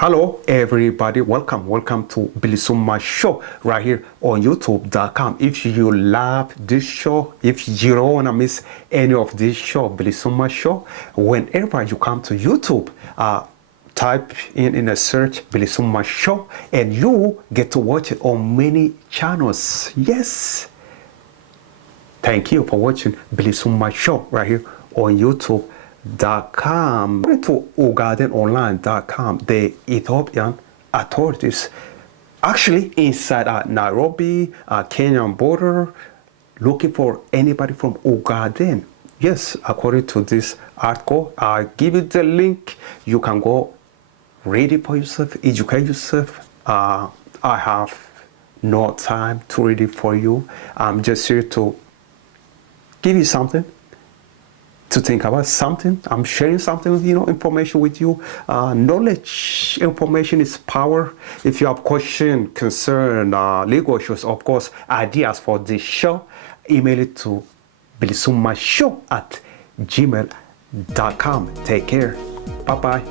Hello everybody, welcome to BilisummaaShow right here on youtube.com. If you love this show, if you don't want to miss any of this show, BilisummaaShow, whenever you come to YouTube, type in a search BilisummaaShow and you get to watch it on many channels. Yes, thank you for watching BilisummaaShow right here on youtube.com. According to OgadenOnline.com, the Ethiopian authorities actually inside Nairobi, Kenyan border, looking for anybody from Ogaden. Yes, according to this article, I give you the link. You can go read it for yourself, educate yourself. I have no time to read it for you. I'm just here to give you something to think about, something. I'm sharing something, information with you. Knowledge, information is power. If you have question, concern, legal issues, of course, ideas for this show, email it to BilisummaaShow@gmail.com. Take care. Bye-bye.